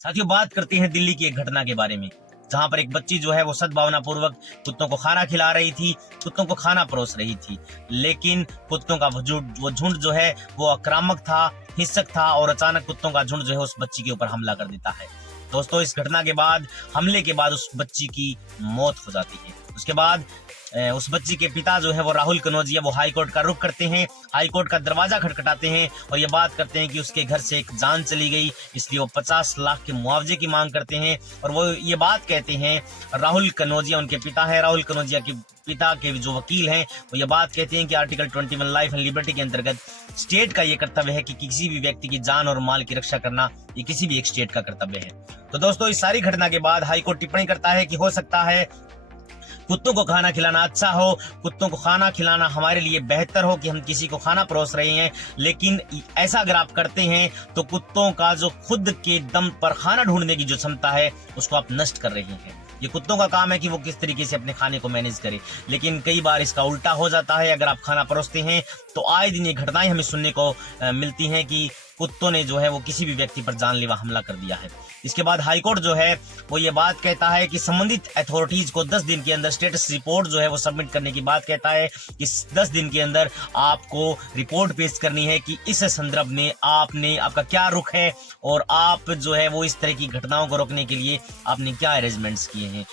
साथियों, बात करते हैं दिल्ली की एक घटना के बारे में, जहां पर एक बच्ची जो है वो सद्भावना पूर्वक कुत्तों को खाना खिला रही थी, कुत्तों को खाना परोस रही थी। लेकिन कुत्तों का वो झुंड जो है वो आक्रामक था, हिंसक था और अचानक कुत्तों का झुंड जो है उस बच्ची के ऊपर हमला कर देता है। दोस्तों, इस घटना के बाद, हमले के बाद उस बच्ची की मौत हो जाती है। उसके बाद उस बच्ची के पिता जो है वो राहुल कनौजिया वो हाई कोर्ट का रुख करते हैं, हाई कोर्ट का दरवाजा खटखटाते हैं और ये बात करते हैं कि उसके घर से एक जान चली गई, इसलिए वो 50 लाख के मुआवजे की मांग करते हैं। और वो ये बात कहते हैं, राहुल कनौजिया उनके पिता है, राहुल कनौजिया के पिता के जो वकील हैं वो ये बात कहते हैं कि आर्टिकल 21 लाइफ एंड लिबर्टी के अंतर्गत स्टेट का ये कर्तव्य है कि किसी भी व्यक्ति की जान और माल की रक्षा करना ये किसी भी एक स्टेट का कर्तव्य है। तो दोस्तों, इस सारी घटना के बाद हाईकोर्ट टिप्पणी करता है कि हो सकता है कुत्तों को खाना खिलाना अच्छा हो, कुत्तों को खाना खिलाना हमारे लिए बेहतर हो कि हम किसी को खाना परोस रहे हैं, लेकिन ऐसा अगर आप करते हैं तो कुत्तों का जो खुद के दम पर खाना ढूंढने की जो क्षमता है उसको आप नष्ट कर रहे हैं। ये कुत्तों का काम है कि वो किस तरीके से अपने खाने को मैनेज करे, लेकिन कई बार इसका उल्टा हो जाता है। अगर आप खाना परोसते हैं तो आए दिन ये घटनाएं हमें सुनने को मिलती हैं कि कुत्तों ने जो है वो किसी भी व्यक्ति पर जानलेवा हमला कर दिया है। इसके बाद हाईकोर्ट जो है वो ये बात कहता है कि संबंधित अथॉरिटीज को 10 दिन के अंदर स्टेटस रिपोर्ट जो है वो सबमिट करने की बात कहता है कि 10 दिन के अंदर आपको रिपोर्ट पेश करनी है कि इस संदर्भ में आपका क्या रुख है और आप जो है वो इस तरह की घटनाओं को रोकने के लिए आपने क्या अरेंजमेंट्स किए हैं।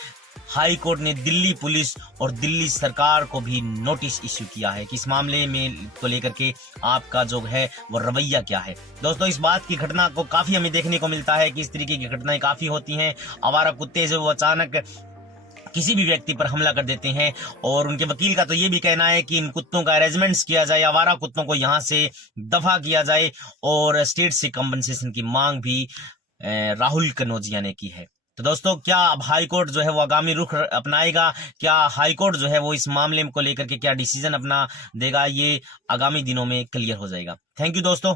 हाई कोर्ट ने दिल्ली पुलिस और दिल्ली सरकार को भी नोटिस इश्यू किया है कि इस मामले में को लेकर के आपका जो है वो रवैया क्या है। दोस्तों, इस बात की घटना को काफी हमें देखने को मिलता है कि इस तरीके की घटनाएं काफी होती हैं। आवारा कुत्ते जो वो अचानक किसी भी व्यक्ति पर हमला कर देते हैं और उनके वकील का तो ये भी कहना है कि इन कुत्तों का अरेंजमेंट्स किया जाए, आवारा कुत्तों को यहाँ से दफा किया जाए और स्टेट से कंपनसेशन की मांग भी राहुल कनौजिया ने की है। तो दोस्तों, क्या अब हाईकोर्ट जो है वो आगामी रुख अपनाएगा, क्या हाईकोर्ट जो है वो इस मामले को लेकर के क्या डिसीजन अपना देगा, ये आगामी दिनों में क्लियर हो जाएगा। थैंक यू दोस्तों।